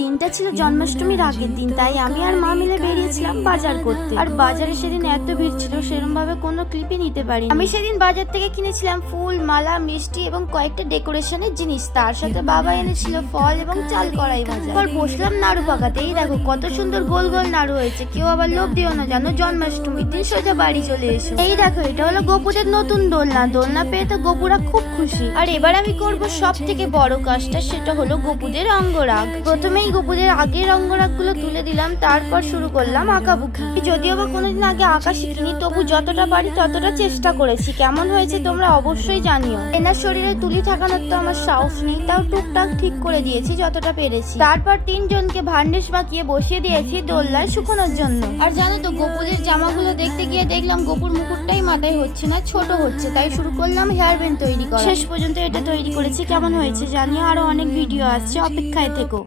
দিনটা ছিল জন্মাষ্টমীর আগের দিন, তাই আমি আর মা মিলে বেরিয়েছিলাম বাজার করতে। আর বাজারে সেদিন এত ভিড় ছিল, সেরকম ভাবে কোনো ক্লিপই নিতে পারি। আমি সেদিন বাজার থেকে কিনেছিলাম ফুল, মালা, মিষ্টি এবং কয়েকটা ডেকোরেশনের জিনিস। তার সাথে বাবা এনেছিল ফল এবং চাল কড়াই ভাজা। এরপর বসলাম নাড়ু পাকাতে। এই দেখো কত সুন্দর গোল গোল নাড়ু হয়েছে। কেউ আবার লোভ দিও না, জানো জন্মাষ্টমীর দিন সোজা বাড়ি চলে এসো। এই দেখো এটা হলো গোপুদের নতুন দোলনা। দোলনা পেয়ে তো গোপুরা খুব খুশি। আর এবার আমি করব সব থেকে বড় কাজটা, সেটা হলো গোপুদের অঙ্গরাগ। প্রথমেই গোপুদের আগের অঙ্গরাগ গুলো তুলে দিলাম, তারপর শুরু করলাম আঁকাবুকি। যদিও বা কোনোদিন আগে আঁকা শিখিনি, তবু যতটা পারি ততটা চেষ্টা করেছি। কেমন হয়েছে তোমরা অবশ্যই জানিও। এনার শরীরে তুলি ঠাকানোর তো আমার সাহস নেই, তাও টুকটাক ঠিক করে দিয়েছি যতটা পেরেছি। তারপর তিনজনকে ভার্নিশ মাখিয়ে বসিয়ে দিয়েছি দোলনায় শুকোনোর জন্য। আর জানো তো গোপুদের জামাগুলো দেখতে গিয়ে দেখলাম গোপুর মুকুটটাই মাথায় হচ্ছে না, ছোট হচ্ছে। তাই শুরু করলাম হেয়ার ব্যান্ড তৈরি করা। শেষ পর্যন্ত এটা তৈরি করেছি। কেমন হয়েছে জানিও। আরো অনেক ভিডিও আসছে, অপেক্ষায় থেকো।